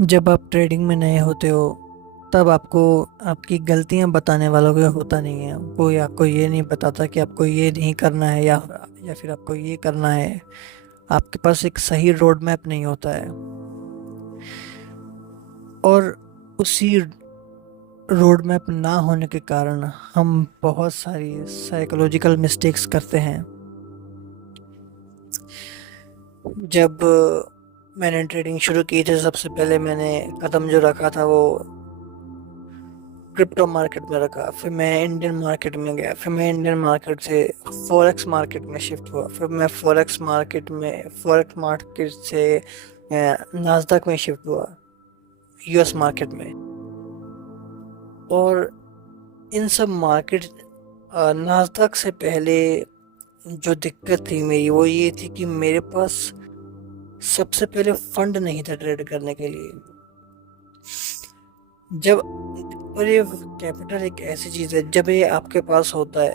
जब आप ट्रेडिंग में नए होते हो तब आपको आपकी गलतियां बताने वालों को होता नहीं है। कोई आपको ये नहीं बताता कि आपको ये नहीं करना है या फिर आपको ये करना है। आपके पास एक सही रोड मैप नहीं होता है और उसी रोड मैप ना होने के कारण हम बहुत सारी साइकोलॉजिकल मिस्टेक्स करते हैं। जब मैंने ट्रेडिंग शुरू की थी सबसे पहले मैंने कदम जो रखा था वो क्रिप्टो मार्केट में रखा। फिर मैं इंडियन मार्केट में गया, फिर मैं इंडियन मार्केट से फॉरेक्स मार्केट में शिफ्ट हुआ, फिर मैं फॉरेक्स मार्केट से नास्डक में शिफ्ट हुआ, यूएस मार्केट में। और इन सब मार्केट नास्डक से पहले जो दिक्कत थी मेरी वो ये थी कि मेरे पास सबसे पहले फंड नहीं था ट्रेड करने के लिए। जब और ये कैपिटल एक ऐसी चीज है, जब ये आपके पास होता है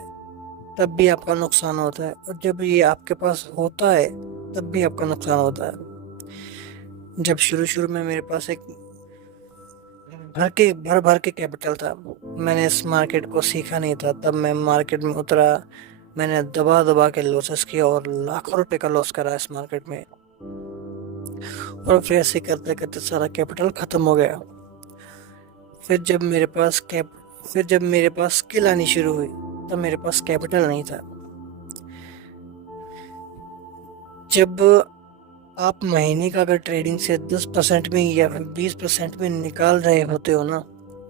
तब भी आपका नुकसान होता है, और जब ये आपके पास होता है तब भी आपका नुकसान होता है। जब शुरू शुरू में मेरे पास एक भर भर के कैपिटल था, मैंने इस मार्केट को सीखा नहीं था, तब मैं मार्केट में उतरा। मैंने दबा दबा के लॉसेस किया और लाखों रुपए का लॉस करा इस मार्केट में। और फिर ऐसे करते करते सारा कैपिटल खत्म हो गया। फिर जब मेरे पास कैप फिर जब मेरे पास स्किल आनी शुरू हुई तब मेरे पास कैपिटल नहीं था। जब आप महीने का अगर ट्रेडिंग से 10% में या फिर 20% में निकाल रहे होते हो ना,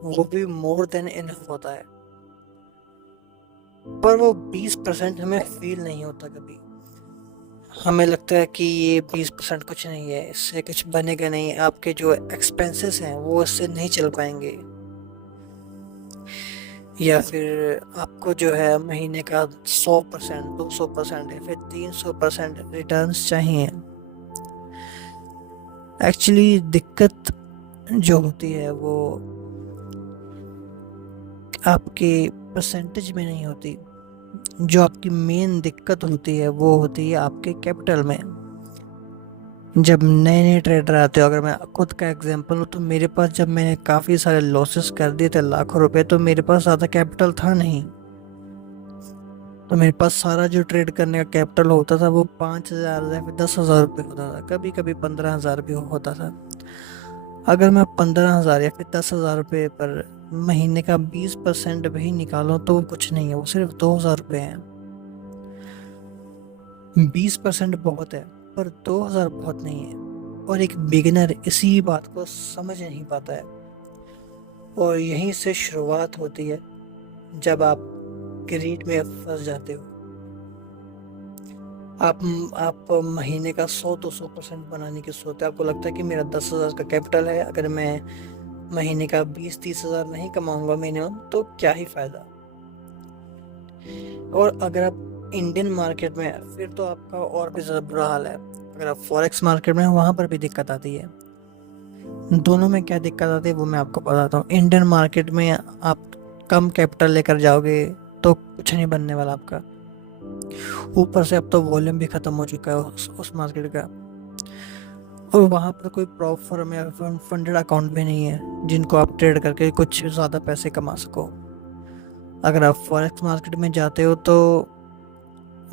वो भी मोर देन इनफ होता है। पर वो 20% हमें फील नहीं होता कभी। हमें लगता है कि ये 20% कुछ नहीं है, इससे कुछ बनेगा नहीं, आपके जो एक्सपेंसेस हैं वो इससे नहीं चल पाएंगे। या फिर आपको जो है महीने का 100%, 200% या फिर 300% रिटर्न्स चाहिए। एक्चुअली दिक्कत जो होती है वो आपके परसेंटेज में नहीं होती। जो आपकी मेन दिक्कत होती है वो होती है आपके कैपिटल में। जब नए नए ट्रेडर आते हो, अगर मैं खुद का एग्जांपल लूँ तो मेरे पास जब मैंने काफ़ी सारे लॉसेस कर दिए थे लाखों रुपए, तो मेरे पास ज़्यादा कैपिटल था नहीं। तो मेरे पास सारा जो ट्रेड करने का कैपिटल होता था वो 5,000 या फिर 10,000 रुपये होता था, कभी कभी 15,000 भी होता था। अगर मैं 15,000 या फिर 10,000 रुपये पर महीने का 20% भी निकालूं तो वो कुछ नहीं है, वो सिर्फ 2,000 रुपये हैं। 20% बहुत है पर 2,000 बहुत नहीं है। और एक बिगिनर इसी बात को समझ नहीं पाता है। और यहीं से शुरुआत होती है जब आप ग्रीड में फंस जाते हो। आप आप महीने का 100-200% बनाने की सोचते हैं। आपको लगता है कि मेरा 10,000 का कैपिटल है, अगर मैं महीने का 20-30,000 नहीं कमाऊंगा मिनिमम तो क्या ही फायदा। और अगर आप इंडियन मार्केट में हैं फिर तो आपका और भी ज़्यादा बुरा हाल है। अगर आप फॉरेक्स मार्केट में हैं वहाँ पर भी दिक्कत आती है। दोनों में क्या दिक्कत आती है वो मैं आपको बताता हूँ। इंडियन मार्केट में आप कम कैपिटल लेकर जाओगे तो कुछ नहीं बनने वाला आपका। ऊपर से अब तो वॉल्यूम भी खत्म हो चुका है उस मार्केट का। और वहाँ पर कोई प्रॉपर या फंडेड अकाउंट भी नहीं है जिनको आप ट्रेड करके कुछ ज़्यादा पैसे कमा सको। अगर आप फॉरेक्स मार्केट में जाते हो तो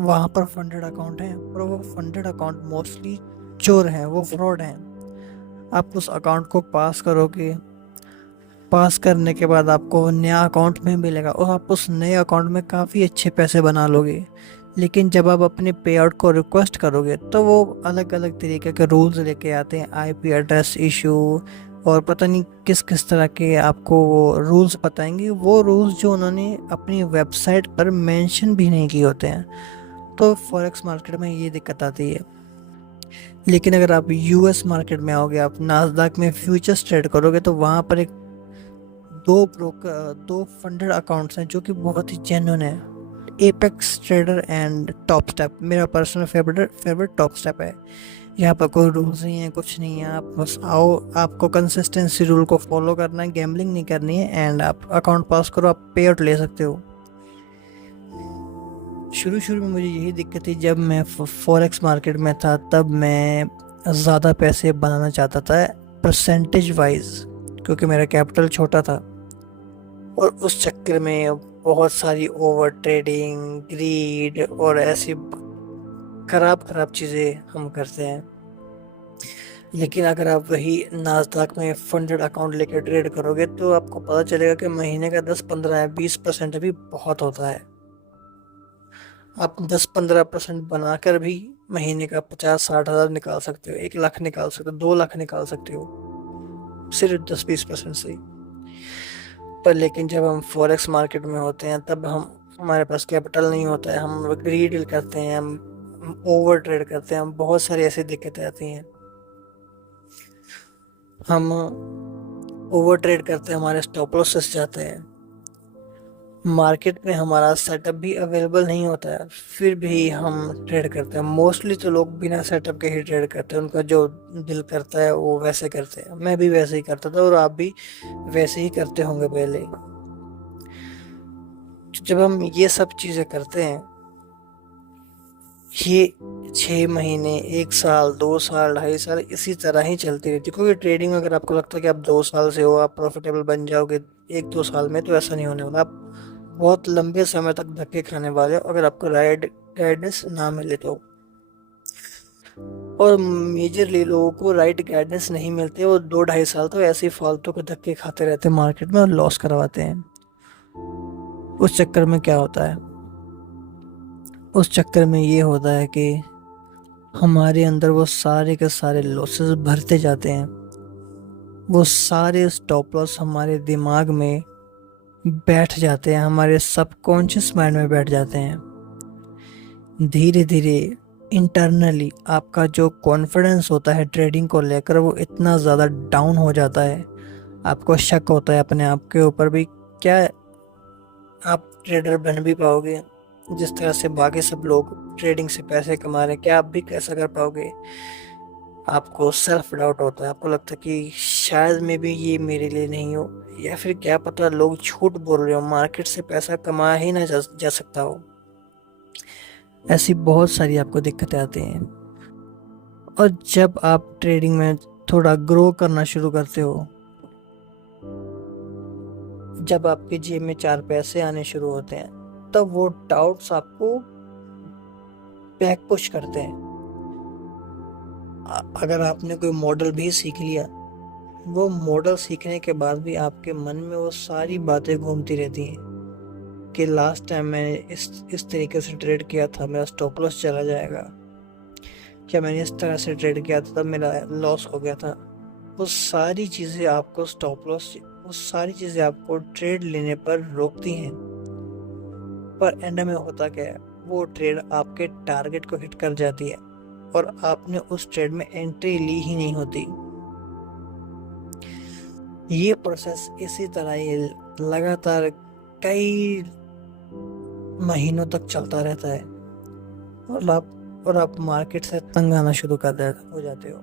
वहाँ पर फंडेड अकाउंट है, पर वो फंडेड अकाउंट मोस्टली चोर हैं, वो फ्रॉड हैं। आप उस अकाउंट को पास करोगे, पास करने के बाद आपको नया अकाउंट में मिलेगा और आप उस नए अकाउंट में काफ़ी अच्छे पैसे बना लोगे। लेकिन जब आप अपने पे आउट को रिक्वेस्ट करोगे तो वो अलग अलग तरीके के रूल्स लेके आते हैं, आईपी एड्रेस इशू और पता नहीं किस किस तरह के आपको वो रूल्स बताएंगे, वो रूल्स जो उन्होंने अपनी वेबसाइट पर मेंशन भी नहीं किए होते हैं। तो फॉरेक्स मार्केट में ये दिक्कत आती है। लेकिन अगर आप यूएस मार्केट में आओगे, आप नास्डैक में फ्यूचर्स ट्रेड करोगे तो वहाँ पर एक दो फंडेड अकाउंट्स हैं जो कि बहुत ही जेन्युइन है। Apex trader and top step, मेरा पर्सनल फेवरेट टॉप स्टेप है। यहाँ पर कोई रूल्स नहीं है, कुछ नहीं है, आप बस आओ, आपको कंसिस्टेंसी रूल को फॉलो करना है, गैम्बलिंग नहीं करनी है, एंड आप अकाउंट पास करो, आप पे आउट ले सकते हो। शुरू शुरू में मुझे यही दिक्कत थी। जब मैं फॉरेक्स मार्केट में था तब मैं ज़्यादा पैसे बनाना चाहता था परसेंटेज वाइज, क्योंकि मेरा कैपिटल छोटा था और उस चक्कर में बहुत सारी ओवर ट्रेडिंग, ग्रीड और ऐसी खराब खराब चीज़ें हम करते हैं। लेकिन अगर आप वही नास्दाक में फंडेड अकाउंट लेकर ट्रेड करोगे तो आपको पता चलेगा कि महीने का 10-15 या 20% भी बहुत होता है। आप 10-15% बनाकर भी महीने का 50-60 हज़ार निकाल सकते हो, 1 लाख निकाल सकते हो, 2 लाख निकाल सकते हो सिर्फ 10-20% से ही। पर लेकिन जब हम फॉरेक्स मार्केट में होते हैं तब हमारे पास कैपिटल नहीं होता है, हम ग्रीड करते हैं, हम ओवर ट्रेड करते हैं, हम बहुत सारी ऐसी दिक्कतें आती हैं। हम ओवर ट्रेड करते हैं, हमारे स्टॉप लॉसेस जाते हैं, मार्केट में हमारा सेटअप भी अवेलेबल नहीं होता है, फिर भी हम ट्रेड करते हैं। मोस्टली तो लोग बिना सेटअप के ही ट्रेड करते हैं, उनका जो दिल करता है वो वैसे करते हैं। मैं भी वैसे ही करता था और आप भी वैसे ही करते होंगे पहले। जब हम ये सब चीज़ें करते हैं, ये 6 महीने, 1 साल, 2 साल, 2.5 साल इसी तरह ही चलती रहती है। क्योंकि ट्रेडिंग में अगर आपको लगता है कि आप 2 साल से हो, आप प्रॉफिटेबल बन जाओगे 1-2 साल में, तो ऐसा नहीं होने वाला। आप बहुत लंबे समय तक धक्के खाने वाले हो अगर आपको राइट गाइडेंस ना मिले तो। और मेजरली लोगों को राइट गाइडेंस नहीं मिलते और 2-2.5 साल तो ऐसे ही फालतू के धक्के खाते रहते हैं मार्केट में और लॉस करवाते हैं। उस चक्कर में क्या होता है, उस चक्कर में ये होता है कि हमारे अंदर वो सारे के सारे लॉसेस भरते जाते हैं। वो सारे स्टॉप लॉस हमारे दिमाग में बैठ जाते हैं, हमारे सबकॉन्शियस माइंड में बैठ जाते हैं। धीरे धीरे इंटरनली आपका जो कॉन्फिडेंस होता है ट्रेडिंग को लेकर वो इतना ज़्यादा डाउन हो जाता है, आपको शक होता है अपने आप के ऊपर भी, क्या आप ट्रेडर बन भी पाओगे जिस तरह से बाकी सब लोग ट्रेडिंग से पैसे कमा रहे हैं, क्या आप भी कैसा कर पाओगे। आपको सेल्फ डाउट होता है, आपको लगता है कि शायद में भी ये मेरे लिए नहीं हो, या फिर क्या पता लोग झूठ बोल रहे हो, मार्केट से पैसा कमाया ही ना जा सकता हो। ऐसी बहुत सारी आपको दिक्कतें आती हैं। और जब आप ट्रेडिंग में थोड़ा ग्रो करना शुरू करते हो, जब आपकी जेब में 4 पैसे आने शुरू होते हैं, तब वो डाउट्स आपको बैक पुश करते हैं। अगर आपने कोई मॉडल भी सीख लिया, वो मॉडल सीखने के बाद भी आपके मन में वो सारी बातें घूमती रहती हैं कि लास्ट टाइम मैंने इस तरीके से ट्रेड किया था, मेरा स्टॉप लॉस चला जाएगा, क्या मैंने इस तरह से ट्रेड किया था तब मेरा लॉस हो गया था। वो सारी चीज़ें आपको स्टॉप लॉस, वो सारी चीज़ें आपको ट्रेड लेने पर रोकती हैं। पर एंड में होता क्या है, वो ट्रेड आपके टारगेट को हिट कर जाती है और आपने उस ट्रेड में एंट्री ली ही नहीं होती। ये प्रोसेस इसी तरह ये लगातार कई महीनों तक चलता रहता है और आप मार्केट से तंग आना शुरू हो जाते हो।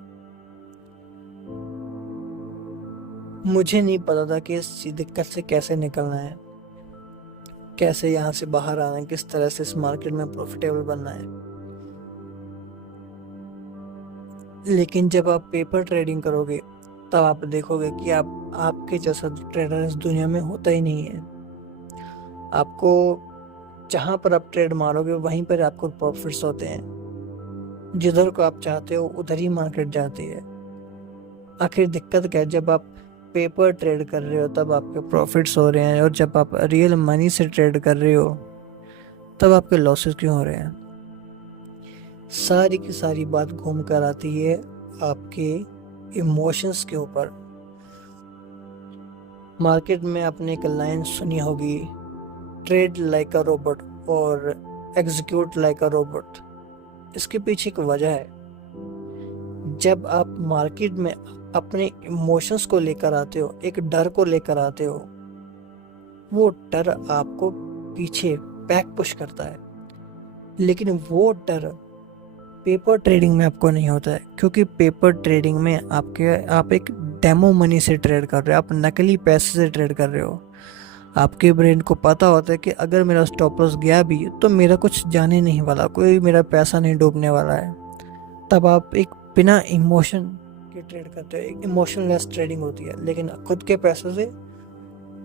मुझे नहीं पता था कि इस दिक्कत से कैसे निकलना है, कैसे यहाँ से बाहर आना है, किस तरह से इस मार्केट में प्रॉफिटेबल बनना है। लेकिन जब आप पेपर ट्रेडिंग करोगे तब आप देखोगे कि आपके जैसा ट्रेडर इस दुनिया में होता ही नहीं है। आपको जहाँ पर आप ट्रेड मारोगे वहीं पर आपको प्रॉफिट्स होते हैं, जिधर को आप चाहते हो उधर ही मार्केट जाती है। आखिर दिक्कत क्या है, जब आप पेपर ट्रेड कर रहे हो तब आपके प्रॉफिट्स हो रहे हैं और जब आप रियल मनी से ट्रेड कर रहे हो तब आपके लॉसेस क्यों हो रहे हैं। सारी की सारी बात घूम कर आती है आपके इमोशंस के ऊपर। मार्केट में आपने एक लाइन सुनी होगी, ट्रेड लाइक अ रोबोट और एग्जीक्यूट लाइक अ रोबोट। इसके पीछे एक वजह है, जब आप मार्केट में अपने इमोशंस को लेकर आते हो, एक डर को लेकर आते हो, वो डर आपको पीछे बैक पुश करता है। लेकिन वो डर पेपर ट्रेडिंग में आपको नहीं होता है, क्योंकि पेपर ट्रेडिंग में आप एक डेमो मनी से ट्रेड कर रहे हो, आप नकली पैसे से ट्रेड कर रहे हो। आपके ब्रेन को पता होता है कि अगर मेरा स्टॉप लॉस गया भी तो मेरा कुछ जाने नहीं वाला, कोई मेरा पैसा नहीं डूबने वाला है। तब आप एक बिना इमोशन के के ट्रेड करते हो, एक इमोशनलेस ट्रेडिंग होती है, लेकिन खुद के पैसों से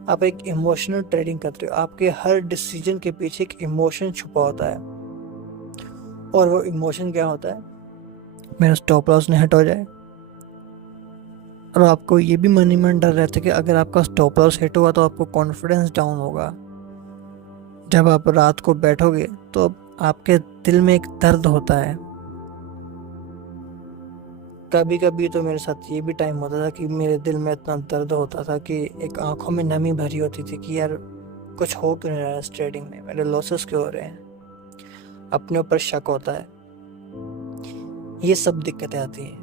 आप एक इमोशनल ट्रेडिंग करते हो। आपके हर डिसीजन के पीछे एक इमोशन छुपा होता है, और वो इमोशन क्या होता है, मेरा स्टॉप लॉस नहीं हिट हो जाए। और आपको ये भी मन ही मन डर रहता है कि अगर आपका स्टॉप लॉस हिट हुआ तो आपको कॉन्फिडेंस डाउन होगा। जब आप रात को बैठोगे तो आपके दिल में एक दर्द होता है। कभी कभी तो मेरे साथ ये भी टाइम होता था कि मेरे दिल में इतना दर्द होता था कि एक आंखों में नमी भरी होती थी कि यार कुछ हो क्यों नहीं रहा है इस ट्रेडिंग में, मेरे लॉसेस क्यों हो रहे हैं, अपने ऊपर शक होता है। ये सब दिक्कतें आती हैं।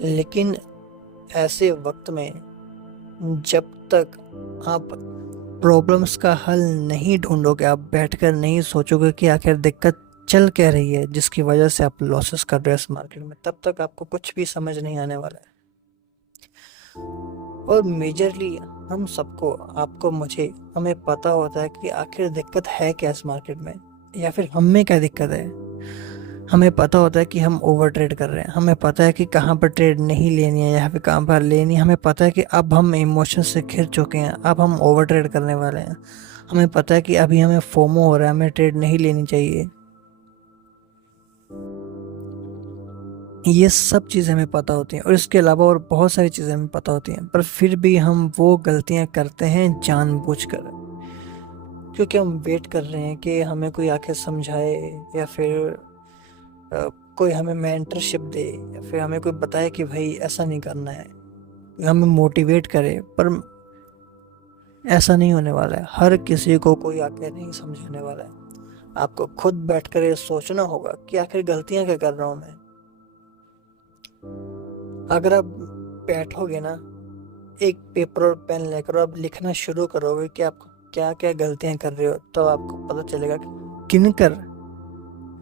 लेकिन ऐसे वक्त में जब तक आप प्रॉब्लम्स का हल नहीं ढूंढोगे, आप बैठकर नहीं सोचोगे कि आखिर दिक्कत चल क्या रही है जिसकी वजह से आप लॉसेस कर रहे हो इस मार्केट में, तब तक आपको कुछ भी समझ नहीं आने वाला है। और मेजरली हम सबको, आपको, मुझे, हमें पता होता है कि आखिर दिक्कत है क्या इस मार्केट में, या फिर हम में क्या दिक्कत है। हमें पता होता है कि हम ओवर ट्रेड कर रहे हैं, हमें पता है कि कहाँ पर ट्रेड नहीं लेनी है या फिर कहाँ पर लेनी है। हमें पता है कि अब हम इमोशन से घिर चुके हैं, अब हम ओवर ट्रेड करने वाले हैं। हमें पता है कि अभी हमें फोमो हो रहा है, हमें ट्रेड नहीं लेनी चाहिए। ये सब चीज़ें हमें पता होती हैं, और इसके अलावा और बहुत सारी चीज़ें हमें पता होती हैं, पर फिर भी हम वो गलतियां करते हैं जानबूझकर, क्योंकि हम वेट कर रहे हैं कि हमें कोई आके समझाए, या फिर कोई हमें मेंटरशिप दे, या फिर हमें कोई बताए कि भाई ऐसा नहीं करना है, हमें मोटिवेट करे। पर ऐसा नहीं होने वाला है, हर किसी को कोई आके नहीं समझाने वाला है। आपको खुद बैठकर ये सोचना होगा कि आखिर गलतियां क्या कर रहा हूं मैं। अगर आप बैठोगे ना, एक पेपर और पेन लेकर आप लिखना शुरू करोगे कि आप क्या क्या गलतियां कर रहे हो, तो आपको पता चलेगा कि किन कर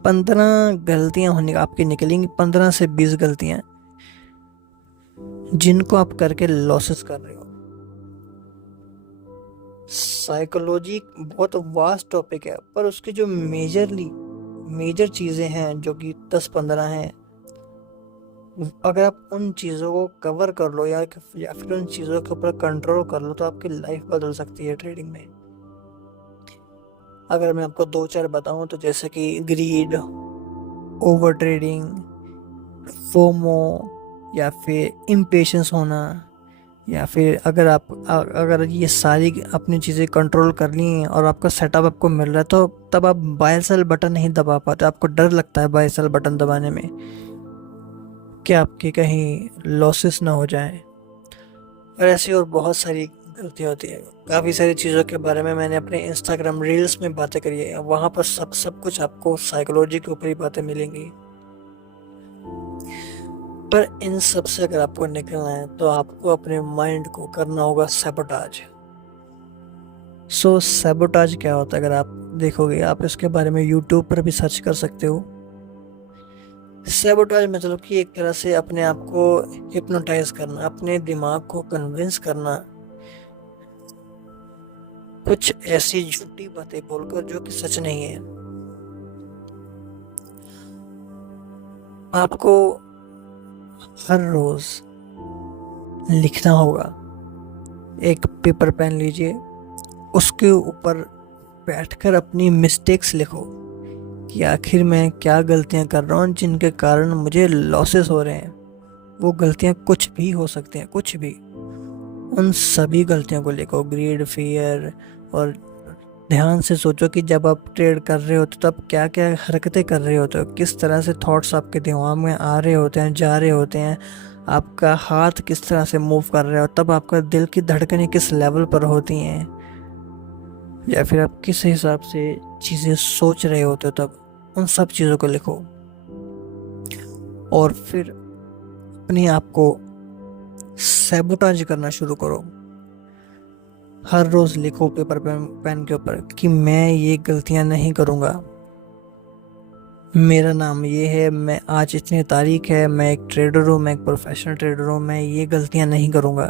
15 गलतियां होने आपकी निकलेंगी, 15 से 20 गलतियां जिनको आप करके लॉसेस कर रहे हो। साइकोलॉजी बहुत वास्ट टॉपिक है, पर उसकी जो मेजर चीजें हैं, जो कि 10-15 हैं, अगर आप उन चीज़ों को कवर कर लो, या फिर उन चीज़ों के ऊपर कंट्रोल कर लो, तो आपकी लाइफ बदल सकती है ट्रेडिंग में। अगर मैं आपको 2-4 बताऊं तो जैसे कि ग्रीड, ओवर ट्रेडिंग, फोमो, या फिर इम्पेशंस होना, या फिर अगर ये सारी अपनी चीज़ें कंट्रोल कर ली हैं और आपका सेटअप आपको मिल रहा है, तो तब आप बाय सेल बटन नहीं दबा पाते। आपको डर लगता है बाय सेल बटन दबाने में कि आपके कहीं लॉसेस ना हो जाएं। और ऐसी और बहुत सारी गलतियाँ होती है। काफ़ी सारी चीज़ों के बारे में मैंने अपने इंस्टाग्राम रील्स में बातें करी है, वहाँ पर सब कुछ आपको साइकोलॉजी के ऊपर ही बातें मिलेंगी। पर इन सब से अगर आपको निकलना है तो आपको अपने माइंड को करना होगा सैबोटाज। सैबोटाज क्या होता है, अगर आप देखोगे, आप इसके बारे में यूट्यूब पर भी सर्च कर सकते हो। सैबोटाज मतलब कि एक तरह से अपने आप को हिप्नोटाइज करना, अपने दिमाग को कन्विंस करना, कुछ ऐसी झूठी बातें बोलकर जो कि सच नहीं है। आपको हर रोज लिखना होगा, एक पेपर पेन लीजिए, उसके ऊपर बैठकर अपनी मिस्टेक्स लिखो कि आखिर मैं क्या गलतियां कर रहा हूँ जिनके कारण मुझे लॉसेस हो रहे हैं। वो गलतियां कुछ भी हो सकती हैं, कुछ भी। उन सभी गलतियों को लिखो, ग्रीड, फियर, और ध्यान से सोचो कि जब आप ट्रेड कर रहे होते तो आप क्या क्या हरकतें कर रहे होते हो, किस तरह से थॉट्स आपके दिमाग में आ रहे होते हैं, जा रहे होते हैं, आपका हाथ किस तरह से मूव कर रहा है, तब आपका दिल की धड़कनें किस लेवल पर होती हैं, या फिर आप किस हिसाब से चीज़ें सोच रहे होते हो, तब उन सब चीज़ों को लिखो। और फिर अपने आप को सैबोटाज करना शुरू करो। हर रोज लिखो पेपर पेन के ऊपर कि मैं ये गलतियां नहीं करूंगा, मेरा नाम ये है, मैं आज इतनी तारीख है, मैं एक ट्रेडर हूँ, मैं एक प्रोफेशनल ट्रेडर हूँ, मैं ये गलतियां नहीं करूंगा।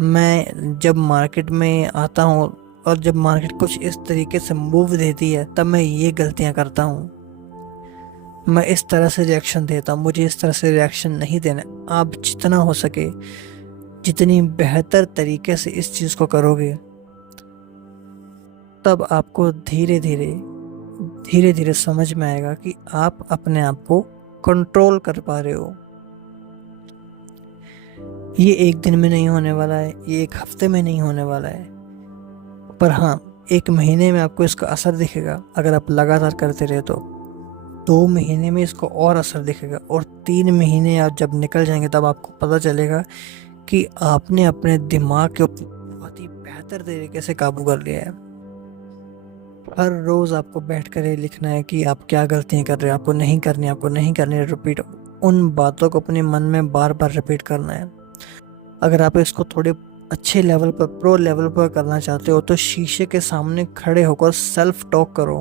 मैं जब मार्केट में आता हूँ और जब मार्केट कुछ इस तरीके से मूव देती है, तब मैं ये गलतियां करता हूँ। मैं इस तरह से रिएक्शन देता हूँ, मुझे इस तरह से रिएक्शन नहीं देना। आप जितना हो सके, जितनी बेहतर तरीके से इस चीज़ को करोगे, तब आपको धीरे धीरे धीरे धीरे समझ में आएगा कि आप अपने आप को कंट्रोल कर पा रहे हो। ये एक दिन में नहीं होने वाला है, ये एक हफ्ते में नहीं होने वाला है, पर हाँ, एक महीने में आपको इसका असर दिखेगा अगर आप लगातार करते रहे तो। 2 महीने में इसको और असर दिखेगा, और 3 महीने आप जब निकल जाएंगे तब आपको पता चलेगा कि आपने अपने दिमाग के ऊपर बहुत ही बेहतर तरीके से काबू कर लिया है। हर रोज आपको बैठ कर ये लिखना है कि आप क्या गलतियां कर रहे हो, आपको नहीं करनी, आपको नहीं करनी। रिपीट, उन बातों को अपने मन में बार बार रिपीट करना है। अगर आप इसको थोड़े अच्छे लेवल पर, प्रो लेवल पर करना चाहते हो, तो शीशे के सामने खड़े होकर सेल्फ टॉक करो,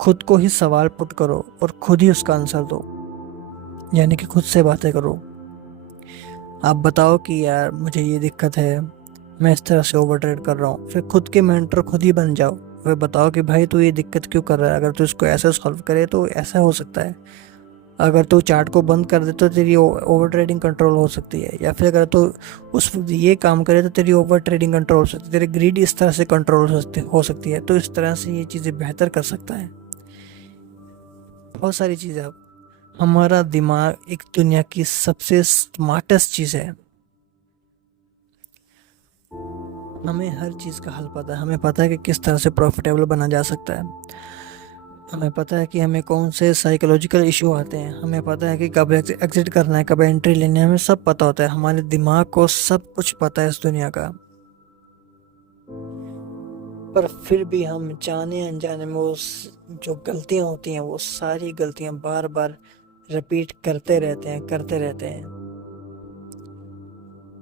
खुद को ही सवाल पुट करो और खुद ही उसका आंसर दो, यानी कि खुद से बातें करो। आप बताओ कि यार मुझे ये दिक्कत है, मैं इस तरह से ओवर ट्रेड कर रहा हूँ। फिर खुद के मेंटर खुद ही बन जाओ। फिर बताओ कि भाई तू ये दिक्कत क्यों कर रहा है, अगर तू इसको ऐसे सॉल्व करे तो ऐसा हो सकता है। अगर तू चार्ट को बंद कर दे तो तेरी ओवर ट्रेडिंग कंट्रोल हो सकती है, या फिर अगर तू उस ये काम करे तो तेरी ओवर ट्रेडिंग कंट्रोल हो सकती है, तेरी ग्रीड इस तरह से कंट्रोल हो सकती है। तो इस तरह से ये चीज़ें बेहतर कर सकता है। बहुत सारी चीज़ें। अब हमारा दिमाग एक दुनिया की सबसे स्मार्टेस्ट चीज़ है। हमें हर चीज़ का हल पता है, हमें पता है कि किस तरह से प्रॉफिटेबल बना जा सकता है, हमें पता है कि हमें कौन से साइकोलॉजिकल इशू आते हैं, हमें पता है कि कब एग्जिट करना है, कब एंट्री लेनी है, हमें सब पता होता है। हमारे दिमाग को सब कुछ पता है इस दुनिया का, पर फिर भी हम जाने अनजाने में जो गलतियां होती हैं, वो सारी गलतियां बार बार रिपीट करते रहते हैं।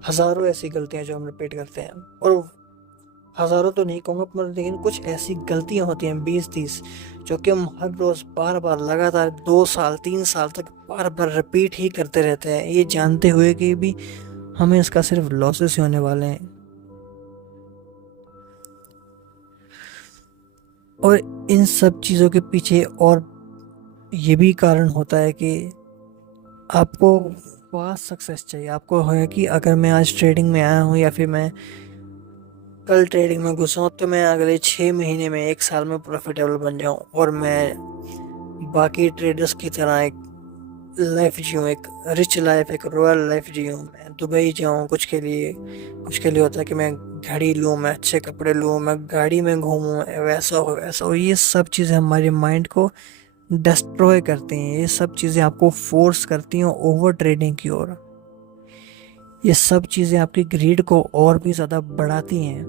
हजारों ऐसी गलतियां जो हम रिपीट करते हैं, और हजारों तो नहीं कहूँगा, पर लेकिन कुछ ऐसी गलतियां होती हैं 20-30, जो कि हम हर रोज बार बार लगातार 2 साल 3 साल तक बार बार रिपीट ही करते रहते हैं, ये जानते हुए कि भी हमें इसका सिर्फ लॉसेस ही होने वाले हैं। और इन सब चीज़ों के पीछे और ये भी कारण होता है कि आपको फास्ट सक्सेस चाहिए। आपको है कि अगर मैं आज ट्रेडिंग में आया हूँ, या फिर मैं कल ट्रेडिंग में घुसा हूँ, तो मैं अगले 6 महीने में 1 साल में प्रॉफिटेबल बन जाऊँ, और मैं बाकी ट्रेडर्स की तरह एक लाइफ जीऊँ, एक रिच लाइफ, एक रॉयल लाइफ जीऊँ। मैं दुबई जाऊँ कुछ के लिए होता है कि मैं घड़ी लूँ, मैं अच्छे कपड़े लूँ, मैं गाड़ी में घूमूँ, वैसा हो। ये सब चीज़ें हमारे माइंड को डिस्ट्रॉय करती हैं। ये सब चीज़ें आपको फोर्स करती हैं ओवर ट्रेडिंग की ओर। ये सब चीज़ें आपकी ग्रीड को और भी ज़्यादा बढ़ाती हैं।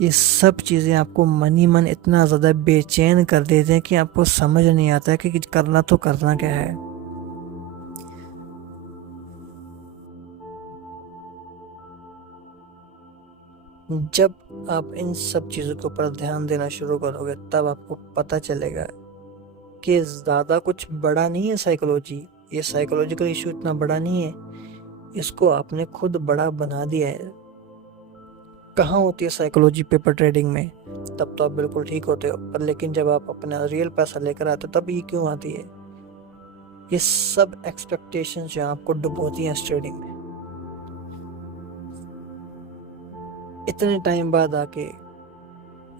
ये सब चीज़ें आपको मन इतना ज़्यादा बेचैन कर देते हैं कि आपको समझ नहीं आता है कि करना तो करना क्या है। जब आप इन सब चीज़ों के ऊपर ध्यान देना शुरू करोगे, तब आपको पता चलेगा कि ज़्यादा कुछ बड़ा नहीं है साइकोलॉजी। ये साइकोलॉजिकल इशू इतना बड़ा नहीं है, इसको आपने खुद बड़ा बना दिया है। कहाँ होती है साइकोलॉजी पेपर ट्रेडिंग में? तब तो आप बिल्कुल ठीक होते हो, पर लेकिन जब आप अपना रियल पैसा लेकर आते हो, तब ये क्यों आती है? ये सब एक्सपेक्टेशंस जो आपको डुबोती हैं इस ट्रेडिंग में। इतने टाइम बाद आके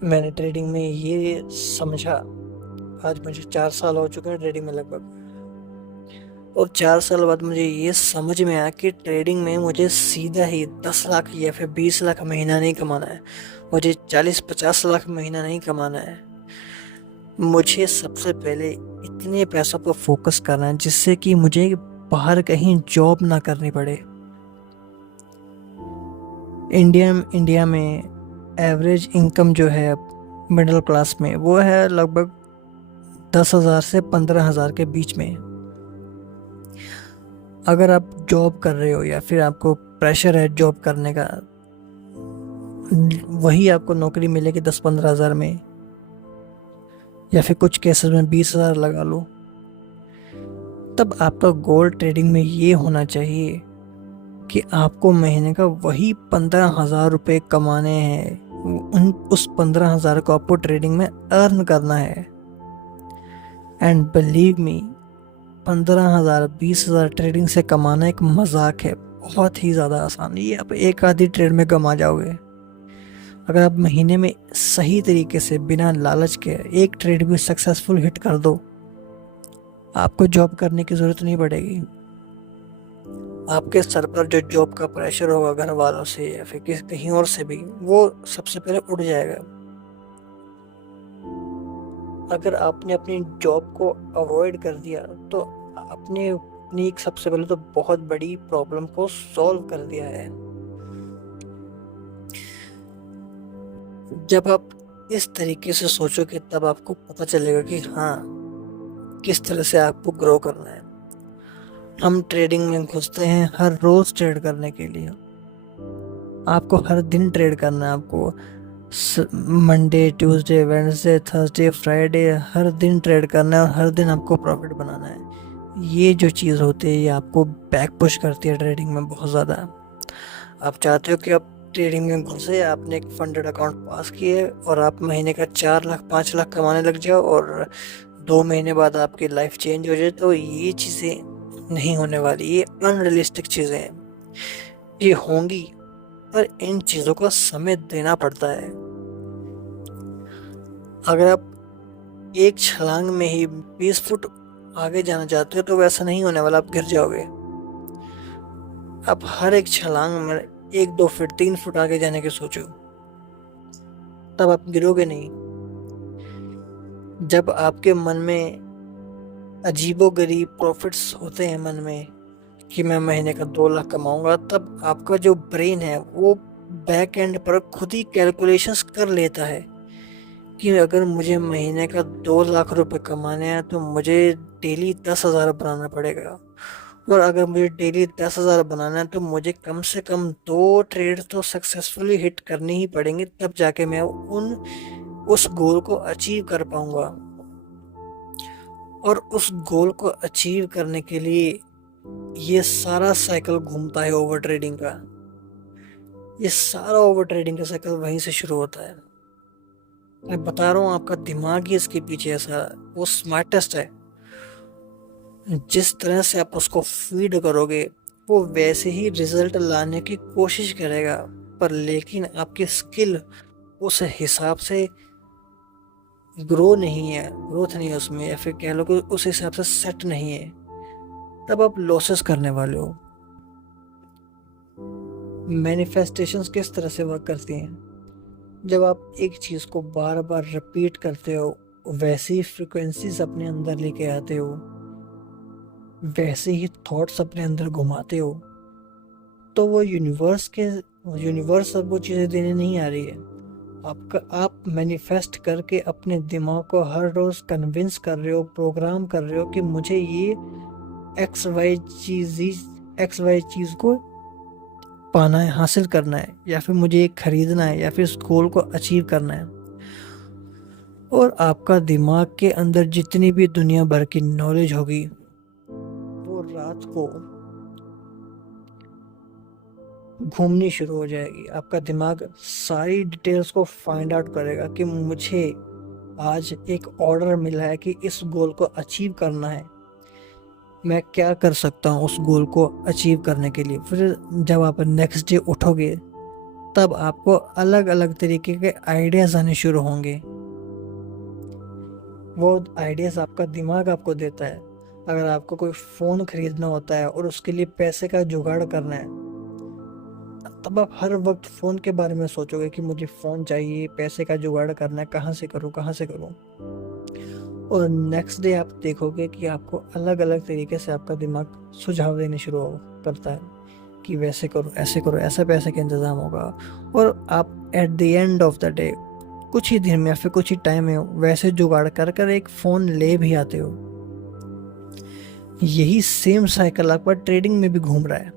मैंने ट्रेडिंग में ये समझा, आज मुझे 4 साल हो चुके हैं ट्रेडिंग में लगभग, और 4 साल बाद मुझे ये समझ में आया कि ट्रेडिंग में मुझे सीधा ही 10 लाख या फिर 20 लाख महीना नहीं कमाना है, मुझे 40-50 लाख महीना नहीं कमाना है। मुझे सबसे पहले इतने पैसों पर फोकस करना है जिससे कि मुझे बाहर कहीं जॉब ना करनी पड़े। इंडिया में एवरेज इनकम जो है मिडिल क्लास में, वो है लगभग 10,000 से 15,000 के बीच में। अगर आप जॉब कर रहे हो या फिर आपको प्रेशर है जॉब करने का, वही आपको नौकरी मिलेगी 10-15 हज़ार में, या फिर कुछ केसेस में 20,000 लगा लो। तब आपका गोल ट्रेडिंग में ये होना चाहिए कि आपको महीने का वही 15,000 रुपये कमाने हैं। उस 15,000 को आपको ट्रेडिंग में अर्न करना है। एंड बिलीव मी, 15,000 20,000 ट्रेडिंग से कमाना एक मजाक है, बहुत ही ज़्यादा आसान। ये आप एक आधी ट्रेड में कमा जाओगे। अगर आप महीने में सही तरीके से बिना लालच के एक ट्रेड भी सक्सेसफुल हिट कर दो, आपको जॉब करने की ज़रूरत नहीं पड़ेगी। आपके सर पर जो जॉब का प्रेशर होगा घर वालों से या फिर कहीं और से भी, वो सबसे पहले उठ जाएगा। अगर आपने अपनी जॉब को अवॉइड कर दिया तो आपने अपनी एक सबसे पहले तो बहुत बड़ी प्रॉब्लम को सॉल्व कर दिया है। जब आप इस तरीके से सोचोगे तब आपको पता चलेगा कि हाँ, किस तरह से आपको ग्रो करना है। हम ट्रेडिंग में घुसते हैं हर रोज ट्रेड करने के लिए। आपको हर दिन ट्रेड करना है। आपको Monday, Tuesday, Wednesday, Thursday, Friday हर दिन ट्रेड करना है और हर दिन आपको प्रॉफिट बनाना है। ये जो चीज़ होती है ये आपको बैक पुश करती है ट्रेडिंग में बहुत ज़्यादा। आप चाहते हो कि आप ट्रेडिंग में घुसे, आपने एक फंडेड अकाउंट पास किए और आप महीने का 4 लाख 5 लाख कमाने लग जाओ और 2 महीने बाद आपकी लाइफ चेंज हो जाए, तो ये चीज़ें नहीं होने वाली। ये अनरियलिस्टिक चीज़ें हैं। ये होंगी पर इन चीज़ों को समय देना पड़ता है। अगर आप एक छलांग में ही 20 फुट आगे जाना चाहते हो तो वैसा नहीं होने वाला, आप गिर जाओगे। आप हर एक छलांग में 1 2 फुट 3 फुट आगे जाने की सोचो, तब आप गिरोगे नहीं। जब आपके मन में अजीबोगरीब प्रॉफिट्स होते हैं मन में कि मैं महीने का 2 लाख कमाऊंगा, तब आपका जो ब्रेन है वो बैक एंड पर खुद ही कैलकुलेशंस कर लेता है कि अगर मुझे महीने का 2 लाख रुपए कमाने हैं तो मुझे डेली 10,000 बनाना पड़ेगा। और अगर मुझे डेली 10,000 बनाना है तो मुझे कम से कम 2 ट्रेड तो सक्सेसफुली हिट करनी ही पड़ेंगी, तब जाके मैं उस गोल को अचीव कर पाऊंगा। और उस गोल को अचीव करने के लिए ये सारा साइकिल घूमता है ओवर ट्रेडिंग का। ये सारा ओवर ट्रेडिंग का साइकिल वहीं से शुरू होता है। मैं बता रहा हूँ, आपका दिमाग ही इसके पीछे है सारा। वो स्मार्टेस्ट है। जिस तरह से आप उसको फीड करोगे वो वैसे ही रिजल्ट लाने की कोशिश करेगा, पर लेकिन आपकी स्किल उस हिसाब से ग्रोथ नहीं है उसमें, या फिर कह लो कि उस हिसाब से सेट नहीं है, तब आप लॉसेस करने वाले हो। मैनिफेस्टेशंस किस तरह से वर्क करती हैं? जब आप एक चीज़ को बार बार रिपीट करते हो, वैसी फ्रिक्वेंसीज अपने अंदर लेके आते हो, वैसे ही थॉट्स अपने अंदर घुमाते हो, तो वो यूनिवर्स अब वो चीज़ें देने नहीं आ रही है। आप मैनिफेस्ट करके अपने दिमाग को हर रोज़ कन्विंस कर रहे हो, प्रोग्राम कर रहे हो कि मुझे ये एक्स वाई चीज़ को पाना है, हासिल करना है, या फिर मुझे ये खरीदना है, या फिर इस गोल को अचीव करना है। और आपका दिमाग के अंदर जितनी भी दुनिया भर की नॉलेज होगी वो रात को घूमनी शुरू हो जाएगी। आपका दिमाग सारी डिटेल्स को फाइंड आउट करेगा कि मुझे आज एक ऑर्डर मिला है कि इस गोल को अचीव करना है, मैं क्या कर सकता हूँ उस गोल को अचीव करने के लिए। फिर जब आप नेक्स्ट डे उठोगे तब आपको अलग अलग तरीके के आइडियाज आने शुरू होंगे। वो आइडियाज आपका दिमाग आपको देता है। अगर आपको कोई फ़ोन खरीदना होता है और उसके लिए पैसे का जुगाड़ करना है, तब आप हर वक्त फ़ोन के बारे में सोचोगे कि मुझे फ़ोन चाहिए, पैसे का जुगाड़ करना है, कहाँ से करूँ। और नेक्स्ट डे आप देखोगे कि आपको अलग अलग तरीके से आपका दिमाग सुझाव देने शुरू करता है कि वैसे करो, ऐसे करो, ऐसा पैसे का इंतज़ाम होगा। और आप at the end of the day कुछ ही दिन में या फिर कुछ ही टाइम में वैसे जुगाड़ कर एक फ़ोन ले भी आते हो। यही सेम साइकिल आपका ट्रेडिंग में भी घूम रहा है,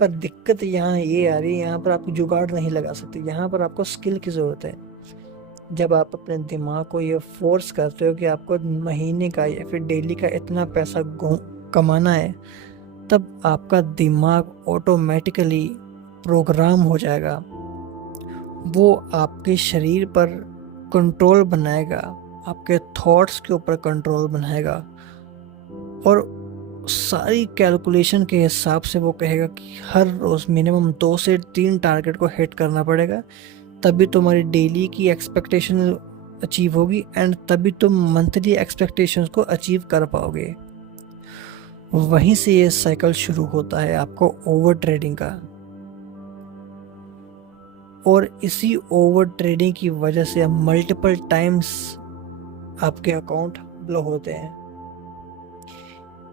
पर दिक्कत यहाँ ये आ रही है, यहाँ पर आप जुगाड़ नहीं लगा सकते, यहाँ पर आपको स्किल की ज़रूरत है। जब आप अपने दिमाग को ये फोर्स करते हो कि आपको महीने का या फिर डेली का इतना पैसा कमाना है, तब आपका दिमाग ऑटोमेटिकली प्रोग्राम हो जाएगा। वो आपके शरीर पर कंट्रोल बनाएगा आपके थॉट्स के ऊपर कंट्रोल बनाएगा और सारी कैलकुलेशन के हिसाब से वो कहेगा कि हर रोज़ मिनिमम 2 से 3 टारगेट को हिट करना पड़ेगा, तभी तुम्हारी डेली की एक्सपेक्टेशन अचीव होगी एंड तभी तुम मंथली एक्सपेक्टेशंस को अचीव कर पाओगे। वहीं से ये साइकिल शुरू होता है आपको ओवर ट्रेडिंग का, और इसी ओवर ट्रेडिंग की वजह से मल्टीपल टाइम्स आपके अकाउंट ब्लो होते हैं।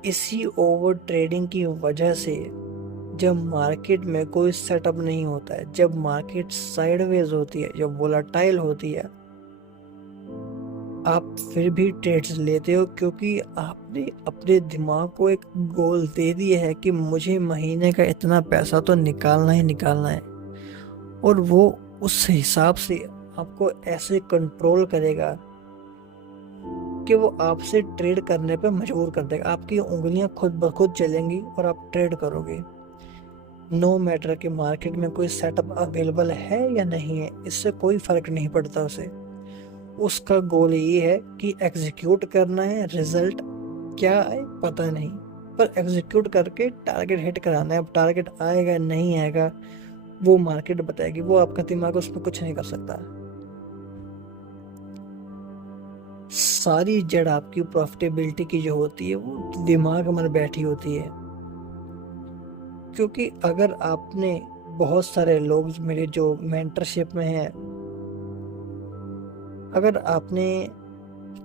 इसी ओवर ट्रेडिंग की वजह से जब मार्केट में कोई सेटअप नहीं होता है, जब मार्केट साइडवेज होती है, जब वोलाटाइल होती है, आप फिर भी ट्रेड्स लेते हो क्योंकि आपने अपने दिमाग को एक गोल दे दिया है कि मुझे महीने का इतना पैसा तो निकालना ही निकालना है, और वो उस हिसाब से आपको ऐसे कंट्रोल करेगा कि वो आपसे ट्रेड करने पे मजबूर कर देगा। आपकी उंगलियां खुद ब खुद चलेंगी और आप ट्रेड करोगे। नो मैटर कि मार्केट में कोई सेटअप अवेलेबल है या नहीं है, इससे कोई फर्क नहीं पड़ता उसे। उसका गोल ये है कि एग्जीक्यूट करना है, रिजल्ट क्या आए पता नहीं, पर एग्जीक्यूट करके टारगेट हिट कराना है। अब टारगेट आएगा नहीं आएगा वो मार्केट बताएगी, वो आपका दिमाग उस पर कुछ नहीं कर सकता। सारी जड़ आपकी प्रॉफिटेबिलिटी की जो होती है वो दिमाग में बैठी होती है। क्योंकि अगर आपने, बहुत सारे लोग मेरे जो मेंटरशिप में हैं, अगर आपने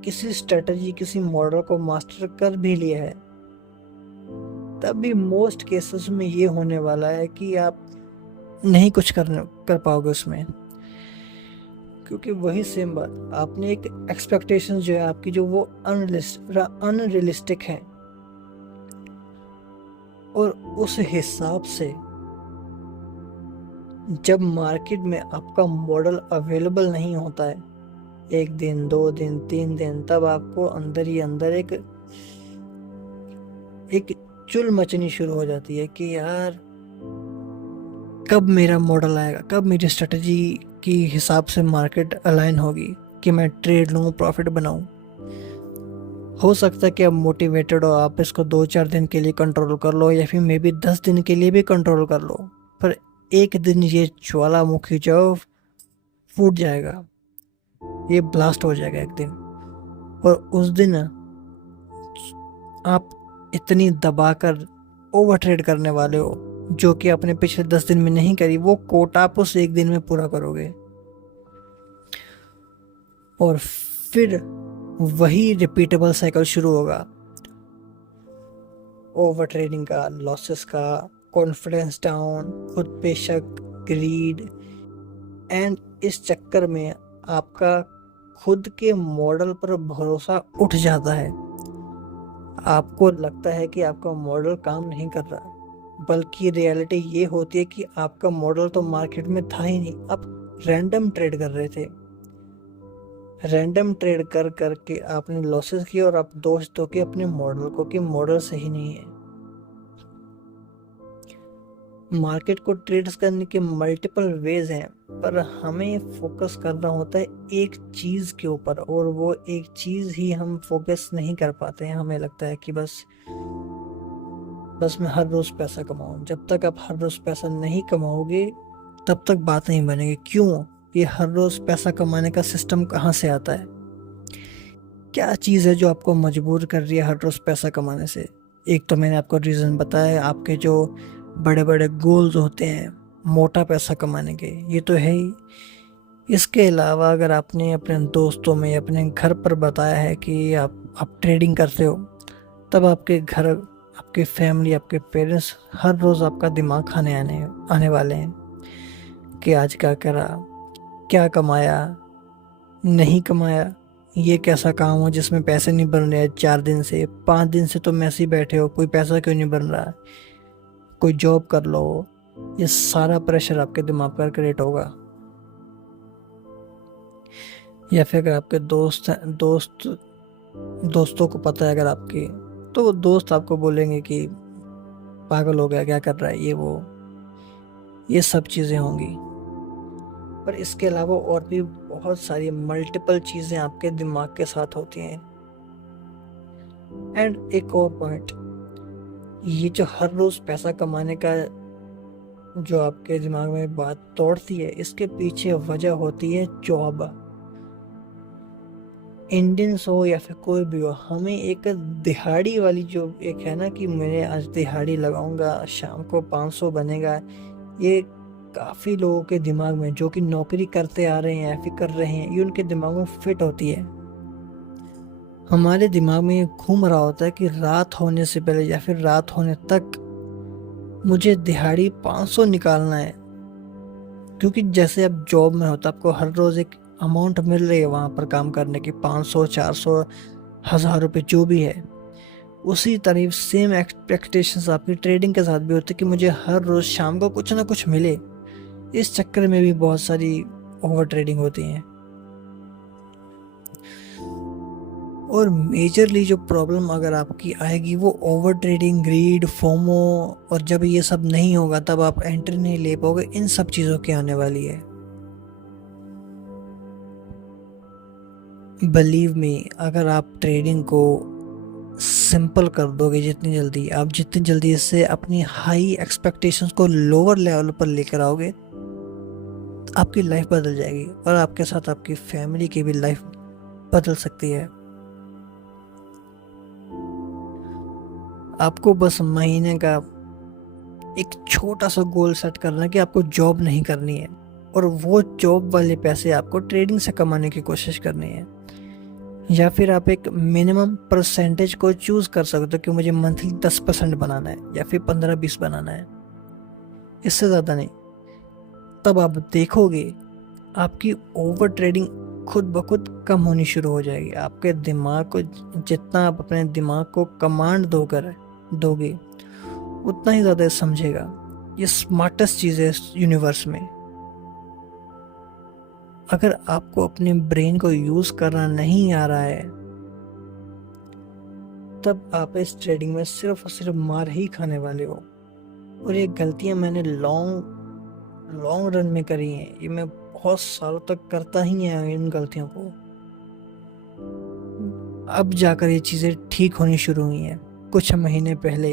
किसी स्ट्रेटजी, किसी मॉडल को मास्टर कर भी लिया है, तब भी मोस्ट केसेस में ये होने वाला है कि आप नहीं कुछ कर पाओगे उसमें। क्योंकि वही सेम बात, आपने एक एक्सपेक्टेशन जो है आपकी, जो वो अनरियलिस्टिक है, और उस हिसाब से जब मार्केट में आपका मॉडल अवेलेबल नहीं होता है, 1 दिन 2 दिन 3 दिन, तब आपको अंदर ही अंदर एक चुल मचनी शुरू हो जाती है कि यार कब मेरा मॉडल आएगा, कब मेरी स्ट्रेटजी की हिसाब से मार्केट अलाइन होगी कि मैं ट्रेड लूँ, प्रॉफिट बनाऊँ। हो सकता है कि आप मोटिवेटेड हो, आप इसको 2-4 दिन के लिए कंट्रोल कर लो, या फिर मे बी 10 दिन के लिए भी कंट्रोल कर लो, पर एक दिन ये ज्वालामुखी जो फूट जाएगा, ये ब्लास्ट हो जाएगा एक दिन, और उस दिन आप इतनी दबाकर ओवर ट्रेड करने वाले हो जो कि आपने पिछले 10 दिन में नहीं करी, वो कोटा आप उस एक दिन में पूरा करोगे, और फिर वही रिपीटेबल साइकिल शुरू होगा। ओवर ट्रेडिंग का, लॉसेस का, कॉन्फिडेंस डाउन, खुद पे शक, ग्रीड, एंड इस चक्कर में आपका खुद के मॉडल पर भरोसा उठ जाता है। आपको लगता है कि आपका मॉडल काम नहीं कर रहा, बल्कि रियलिटी ये होती है कि आपका मॉडल तो मार्केट में था ही नहीं, आप रैंडम ट्रेड कर रहे थे। रैंडम ट्रेड कर करके आपने लॉसेस किए और आप दोष दो कि अपने मॉडल को कि मॉडल सही नहीं है। मार्केट को ट्रेड्स करने के मल्टीपल वेज हैं, पर हमें फोकस करना होता है एक चीज के ऊपर, और वो एक चीज ही हम फोकस नहीं कर पाते हैं। हमें लगता है कि बस मैं हर रोज पैसा कमाऊं। जब तक आप हर रोज पैसा नहीं कमाओगे तब तक बात नहीं बनेगी। क्यों? ये हर रोज पैसा कमाने का सिस्टम कहाँ से आता है? क्या चीज़ है जो आपको मजबूर कर रही है हर रोज पैसा कमाने से? एक तो मैंने आपको रीज़न बताया, आपके जो बड़े बड़े गोल्स होते हैं मोटा पैसा कमाने के, ये तो है ही। इसके अलावा अगर आपने अपने दोस्तों में, अपने घर पर बताया है कि आप ट्रेडिंग करते हो, तब आपके घर, आपके फैमिली, आपके पेरेंट्स हर रोज़ आपका दिमाग खाने आने वाले हैं कि आज क्या करा, क्या कमाया, नहीं कमाया, ये कैसा काम हो जिसमें पैसे नहीं बन रहे हैं 4 दिन से, 5 दिन से तुम ऐसे ही बैठे हो, कोई पैसा क्यों नहीं बन रहा, कोई जॉब कर लो। ये सारा प्रेशर आपके दिमाग पर क्रिएट होगा। या फिर अगर आपके दोस्तों को पता है अगर आपके, तो वो दोस्त आपको बोलेंगे कि पागल हो गया, क्या कर रहा है, ये वो, ये सब चीज़ें होंगी। पर इसके अलावा और भी बहुत सारी मल्टीपल चीज़ें आपके दिमाग के साथ होती हैं। एंड एक और पॉइंट, ये जो हर रोज़ पैसा कमाने का जो आपके दिमाग में बात तोड़ती है, इसके पीछे वजह होती है जॉब। इंडियंस हो या फिर कोई भी हो, हमें एक दिहाड़ी वाली जो एक है ना कि मैंने आज दिहाड़ी लगाऊंगा शाम को 500 बनेगा, ये काफ़ी लोगों के दिमाग में जो कि नौकरी करते आ रहे हैं या फिर कर रहे हैं, ये उनके दिमाग में फिट होती है। हमारे दिमाग में ये घूम रहा होता है कि रात होने से पहले या फिर रात होने तक मुझे दिहाड़ी 500 निकालना है। क्योंकि जैसे अब जॉब में होता है, आपको हर रोज़ एक अमाउंट मिल रही है वहाँ पर काम करने की, 500, 400, 1000 रुपये जो भी है। उसी तरह सेम एक्सपेक्टेशंस आपकी ट्रेडिंग के साथ भी होती है कि मुझे हर रोज़ शाम को कुछ ना कुछ मिले। इस चक्कर में भी बहुत सारी ओवर ट्रेडिंग होती हैं। और मेजरली जो प्रॉब्लम अगर आपकी आएगी वो ओवर ट्रेडिंग, ग्रीड, फोमो, और जब ये सब नहीं होगा तब आप एंट्री नहीं ले पाओगे, इन सब चीज़ों की आने वाली है। बिलीव मी, अगर आप ट्रेडिंग को सिंपल कर दोगे जितनी जल्दी इससे अपनी हाई एक्सपेक्टेशंस को लोअर लेवल पर लेकर आओगे, आपकी लाइफ बदल जाएगी और आपके साथ आपकी फैमिली की भी लाइफ बदल सकती है। आपको बस महीने का एक छोटा सा गोल सेट करना है कि आपको जॉब नहीं करनी है, और वो जॉब वाले पैसे आपको ट्रेडिंग से कमाने की कोशिश करनी है। या फिर आप एक मिनिमम परसेंटेज को चूज कर सकते हो कि मुझे मंथली 10% बनाना है या फिर 15-20 बनाना है, इससे ज़्यादा नहीं। तब आप देखोगे आपकी ओवर ट्रेडिंग खुद ब खुद कम होनी शुरू हो जाएगी। आपके दिमाग को जितना आप अपने दिमाग को कमांड दोगे उतना ही ज़्यादा समझेगा। ये स्मार्टेस्ट चीज़ है इस यूनिवर्स में। अगर आपको अपने ब्रेन को यूज़ करना नहीं आ रहा है, तब आप इस ट्रेडिंग में सिर्फ और सिर्फ मार ही खाने वाले हो। और ये गलतियां मैंने लॉन्ग रन में करी हैं, ये मैं बहुत सालों तक करता ही है इन गलतियों को। अब जाकर ये चीज़ें ठीक होनी शुरू हुई हैं। कुछ महीने पहले,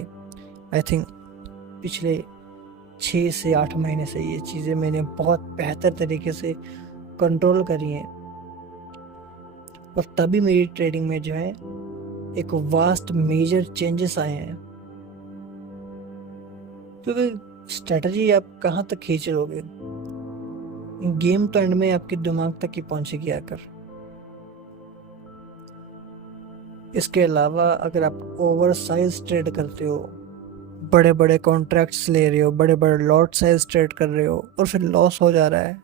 आई थिंक पिछले 6 से 8 महीने से ये चीज़ें मैंने बहुत बेहतर तरीके से कंट्रोल करी हैं, और तभी मेरी ट्रेडिंग में जो है एक वास्ट मेजर चेंजेस आए हैं। क्योंकि स्ट्रेटजी आप कहाँ तक खींच लोगे, गेम तो एंड में आपके दिमाग तक ही पहुंचेगी आकर। इसके अलावा अगर आप ओवर साइज ट्रेड करते हो, बड़े बड़े कॉन्ट्रैक्ट्स ले रहे हो, बड़े बड़े लॉट साइज ट्रेड कर रहे हो और फिर लॉस हो जा रहा है,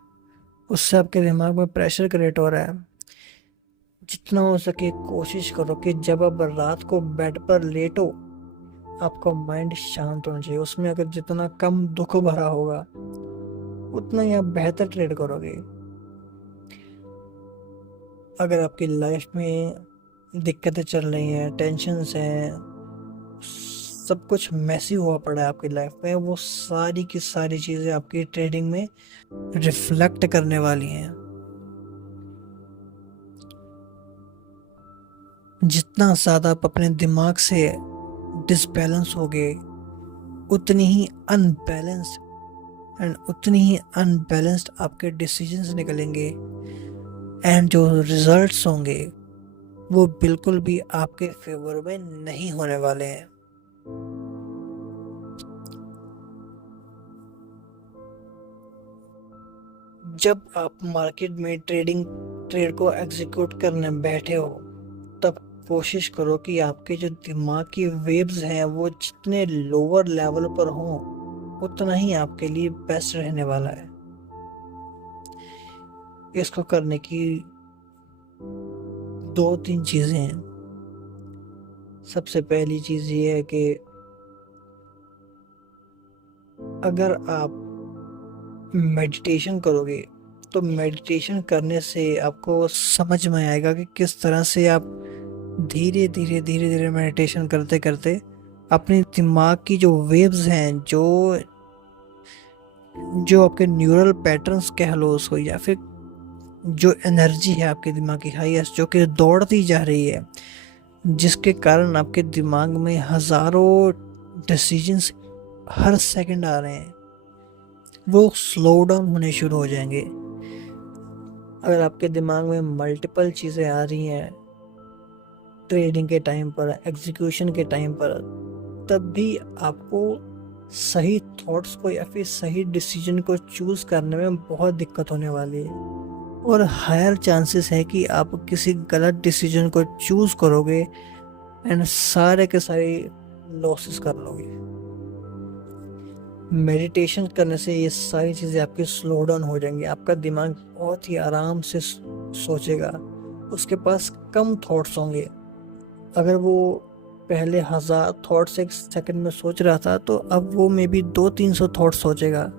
उससे आपके दिमाग में प्रेशर क्रिएट हो रहा है। जितना हो सके कोशिश करो कि जब आप रात को बेड पर लेटो, आपका माइंड शांत होना चाहिए। उसमें अगर जितना कम दुख भरा होगा उतना ही आप बेहतर ट्रेड करोगे। अगर आपकी लाइफ में दिक्कतें चल रही हैं, टेंशन्स हैं, सब कुछ मैसी हुआ पड़ा है आपकी लाइफ में, वो सारी की सारी चीज़ें आपकी ट्रेडिंग में रिफ्लेक्ट करने वाली हैं। जितना ज़्यादा आप अपने दिमाग से डिसबैलेंस होगे, उतनी ही अनबैलेंस्ड आपके डिसीजंस निकलेंगे, एंड जो रिजल्ट्स होंगे वो बिल्कुल भी आपके फेवर में नहीं होने वाले हैं। जब आप मार्केट में ट्रेड को एग्जीक्यूट करने बैठे हो, तब कोशिश करो कि आपके जो दिमाग की वेव्स हैं वो जितने लोअर लेवल पर हों, उतना ही आपके लिए बेस्ट रहने वाला है। इसको करने की 2-3 चीज़ें हैं। सबसे पहली चीज़ ये है कि अगर आप मेडिटेशन करोगे तो मेडिटेशन करने से आपको समझ में आएगा कि किस तरह से आप धीरे धीरे मेडिटेशन करते करते अपने दिमाग की जो वेव्स हैं, जो जो आपके न्यूरल पैटर्न्स कह लो उसको, या फिर जो एनर्जी है आपके दिमाग की हाईएस्ट जो कि दौड़ती जा रही है, जिसके कारण आपके दिमाग में हजारों डिसीजंस हर सेकंड आ रहे हैं, वो स्लो डाउन होने शुरू हो जाएंगे। अगर आपके दिमाग में मल्टीपल चीज़ें आ रही हैं ट्रेडिंग के टाइम पर, एग्जीक्यूशन के टाइम पर, तब भी आपको सही थॉट्स को या फिर सही डिसीजन को चूज करने में बहुत दिक्कत होने वाली है, और हायर चांसेस है कि आप किसी गलत डिसीजन को चूज करोगे एंड सारे के सारे लॉसेस कर लोगे। मेडिटेशन करने से ये सारी चीज़ें आपकी स्लो डाउन हो जाएंगी, आपका दिमाग बहुत ही आराम से सोचेगा, उसके पास कम थॉट्स होंगे। अगर वो पहले 1000 थॉट्स एक सेकंड में सोच रहा था, तो अब वो मे बी 200-300 थॉट्स सोचेगा,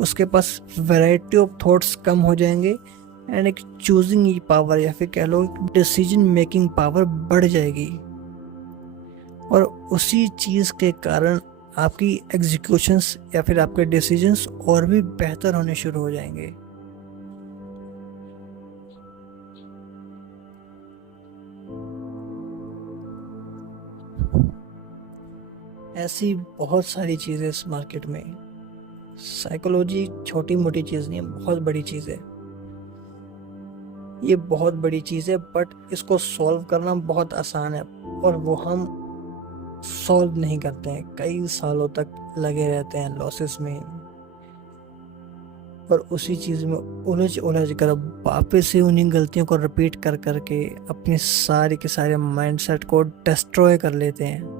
उसके पास वैरायटी ऑफ थॉट्स कम हो जाएंगे एंड एक चूजिंग पावर या फिर कह लो डिसीजन मेकिंग पावर बढ़ जाएगी, और उसी चीज़ के कारण आपकी एग्जीक्यूशंस या फिर आपके डिसीजंस और भी बेहतर होने शुरू हो जाएंगे। ऐसी बहुत सारी चीज़ें इस मार्केट में। साइकोलॉजी छोटी मोटी चीज़ नहीं है, बहुत बड़ी चीज़ है। ये बहुत बड़ी चीज़ है, बट इसको सॉल्व करना बहुत आसान है, और वो हम सॉल्व नहीं करते हैं, कई सालों तक लगे रहते हैं लॉसेस में, और उसी चीज़ में उलझ उलझ कर वापस से उन्हीं गलतियों को रिपीट कर करके अपने सारे के सारे माइंडसेट को डिस्ट्रॉय कर लेते हैं।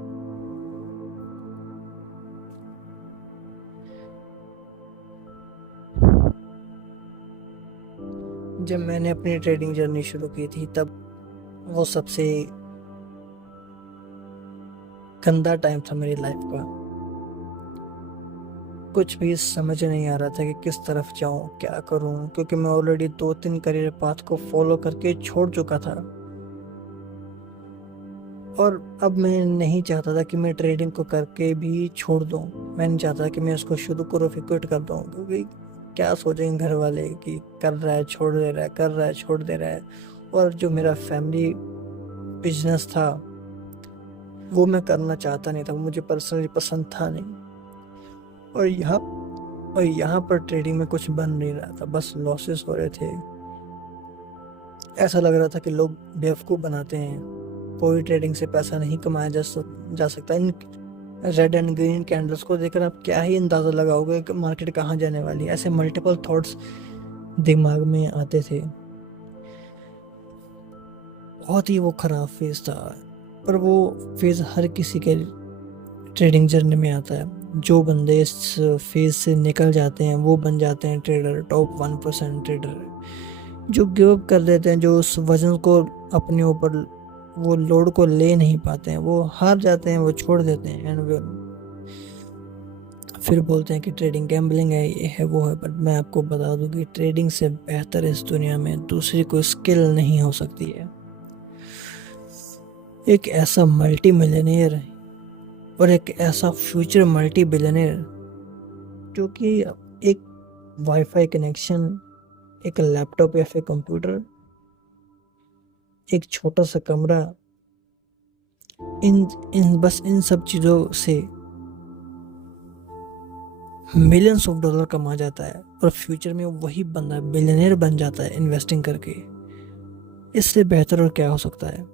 जब मैंने अपनी ट्रेडिंग जर्नी शुरू की थी, तब वो सबसे गंदा टाइम था मेरी लाइफ का। कुछ भी समझ नहीं आ रहा था कि किस तरफ जाऊं, क्या करूं, क्योंकि मैं ऑलरेडी 2-3 करियर पाथ को फॉलो करके छोड़ चुका था, और अब मैं नहीं चाहता था कि मैं ट्रेडिंग को करके भी छोड़ दूं। मैं नहीं चाहता कि मैं उसको शुरू करूं फिर क्विट कर दूं, क्योंकि क्या सोचेंगे घर वाले कि कर रहा है छोड़ दे रहा है, कर रहा है छोड़ दे रहा है। और जो मेरा फैमिली बिजनेस था वो मैं करना चाहता नहीं था, वो मुझे पर्सनली पसंद था नहीं, और यहाँ पर ट्रेडिंग में कुछ बन नहीं रहा था, बस लॉसेस हो रहे थे। ऐसा लग रहा था कि लोग बेवकूफ़ बनाते हैं, कोई ट्रेडिंग से पैसा नहीं कमाया जा सकता। In red and green candles को देखकर आप क्या ही अंदाज़ा लगाओगे कि मार्केट कहाँ जाने वाली है। ऐसे मल्टीपल थॉट्स दिमाग में आते थे। बहुत ही वो ख़राब फेज़ था, पर वो फेज़ हर किसी के ट्रेडिंग जर्नी में आता है। जो बंदे इस फेज़ से निकल जाते हैं वो बन जाते हैं ट्रेडर, टॉप 1% ट्रेडर। जो गिव अप कर देते हैं, जो उस वजन को अपने ऊपर वो लोड को ले नहीं पाते हैं, वो हार जाते हैं, वो छोड़ देते हैं, एंड फिर बोलते हैं कि ट्रेडिंग गैम्बलिंग है, ये है वो है। पर मैं आपको बता दूं कि ट्रेडिंग से बेहतर इस दुनिया में दूसरी कोई स्किल नहीं हो सकती है। एक ऐसा मल्टी मिलियनेयर और एक ऐसा फ्यूचर मल्टी बिलियनेयर जो कि एक वाईफाई कनेक्शन, एक लैपटॉप या फिर कंप्यूटर, एक छोटा सा कमरा, इन सब चीज़ों से मिलियंस ऑफ डॉलर कमा जाता है, और फ्यूचर में वही बंदा बिलियनर बन जाता है इन्वेस्टिंग करके। इससे बेहतर और क्या हो सकता है।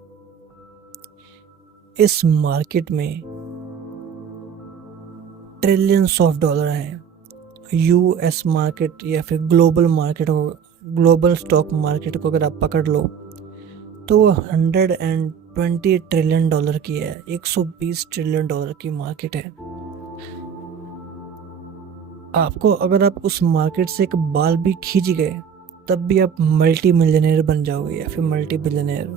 इस मार्केट में ट्रिलियंस ऑफ डॉलर हैं। यूएस मार्केट या फिर ग्लोबल स्टॉक मार्केट को अगर आप पकड़ लो तो वो 120 ट्रिलियन डॉलर की है, 120 ट्रिलियन डॉलर की मार्केट है। आपको अगर आप उस मार्केट से एक बाल भी खींच गए तब भी आप मल्टी मिलियनेयर बन जाओगे या फिर मल्टी बिलियनेयर।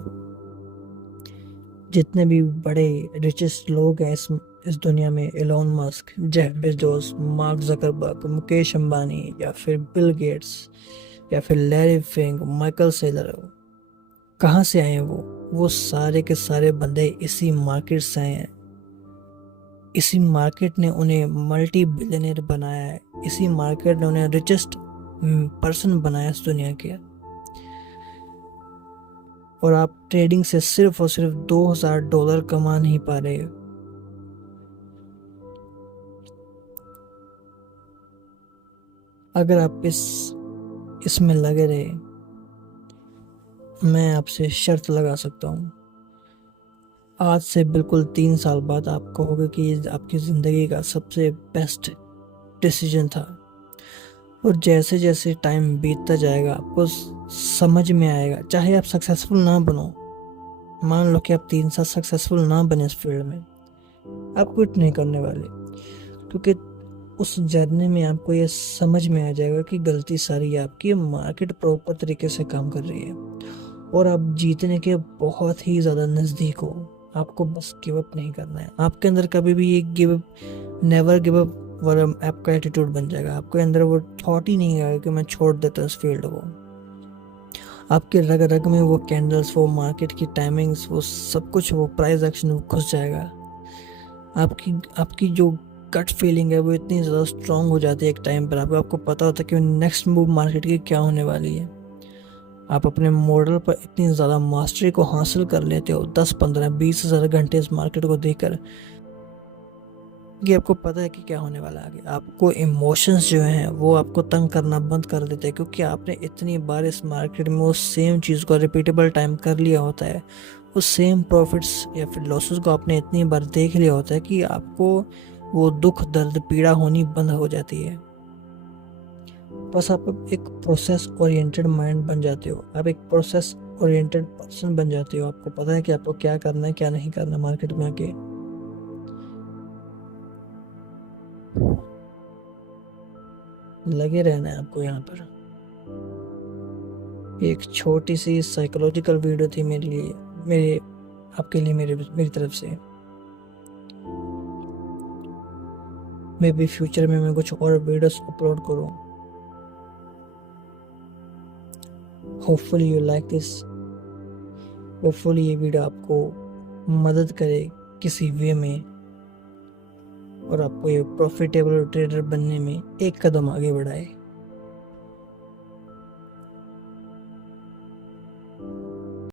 जितने भी बड़े रिचेस्ट लोग हैं इस दुनिया में, Elon Musk, Jeff Bezos, Mark Zuckerberg, Mukesh Ambani, या फिर बिल गेट्स, या फिर लैरी फिंग, माइकल सेलर, कहाँ से आए हैं वो सारे के सारे बंदे इसी मार्केट से आए हैं। इसी मार्केट ने उन्हें मल्टी बिलियनर बनाया है, इसी मार्केट ने उन्हें रिचेस्ट पर्सन बनाया इस दुनिया के। और आप ट्रेडिंग से सिर्फ और सिर्फ $2000 कमा नहीं पा रहे। अगर आप इसमें लगे रहे, मैं आपसे शर्त लगा सकता हूँ, आज से बिल्कुल 3 साल बाद आप कहोगे कि ये आपकी ज़िंदगी का सबसे बेस्ट डिसीजन था। और जैसे जैसे टाइम बीतता जाएगा आपको समझ में आएगा, चाहे आप सक्सेसफुल ना बनो, मान लो कि आप 3 साल सक्सेसफुल ना बने इस फील्ड में, आप क्विट नहीं करने वाले, क्योंकि उस जर्नी में आपको ये समझ में आ जाएगा कि गलती सारी आपकी, मार्केट प्रॉपर तरीके से काम कर रही है और आप जीतने के बहुत ही ज़्यादा नज़दीक हो। आपको बस गिव अप नहीं करना है। आपके अंदर कभी भी ये नेवर गिव अप वाला आपका एटीट्यूड बन जाएगा। आपके अंदर वो थॉट ही नहीं आएगा कि मैं छोड़ देता इस फील्ड को। आपके रग रग में वो कैंडल्स, वो मार्केट की टाइमिंग्स, वो सब कुछ, वो प्राइस एक्शन घुस जाएगा। आपकी जो गट फीलिंग है वो इतनी ज़्यादा स्ट्रांग हो जाती है एक टाइम पर, आपको पता होता है कि नेक्स्ट मूव मार्केट की क्या होने वाली है। आप अपने मॉडल पर इतनी ज़्यादा मास्टरी को हासिल कर लेते हो 10, 15, 20 हज़ार घंटे इस मार्केट को देखकर कि आपको पता है कि क्या होने वाला है आगे। आपको इमोशंस जो हैं वो आपको तंग करना बंद कर देते हैं, क्योंकि आपने इतनी बार इस मार्केट में उस सेम चीज़ को रिपीटेबल टाइम कर लिया होता है। उस सेम प्रॉफिट्स या फिर लॉसेस को आपने इतनी बार देख लिया होता है कि आपको वो दुख, दर्द, पीड़ा होनी बंद हो जाती है। बस आप एक प्रोसेस ओरिएंटेड माइंड बन जाते हो, आप एक प्रोसेस ओरिएंटेड पर्सन बन जाते हो। आपको पता है कि आपको क्या करना है, क्या नहीं करना मार्केट में आके। लगे रहना है आपको यहाँ पर। एक छोटी सी साइकोलॉजिकल वीडियो थी आपके लिए मेरी तरफ से। मे बी फ्यूचर में मैं कुछ और वीडियोस अपलोड करूँ। Hopefully you like this. Hopefully ये वीडियो आपको मदद करे किसी वे में और आपको ये प्रॉफिटेबल ट्रेडर बनने में एक कदम आगे बढ़ाए।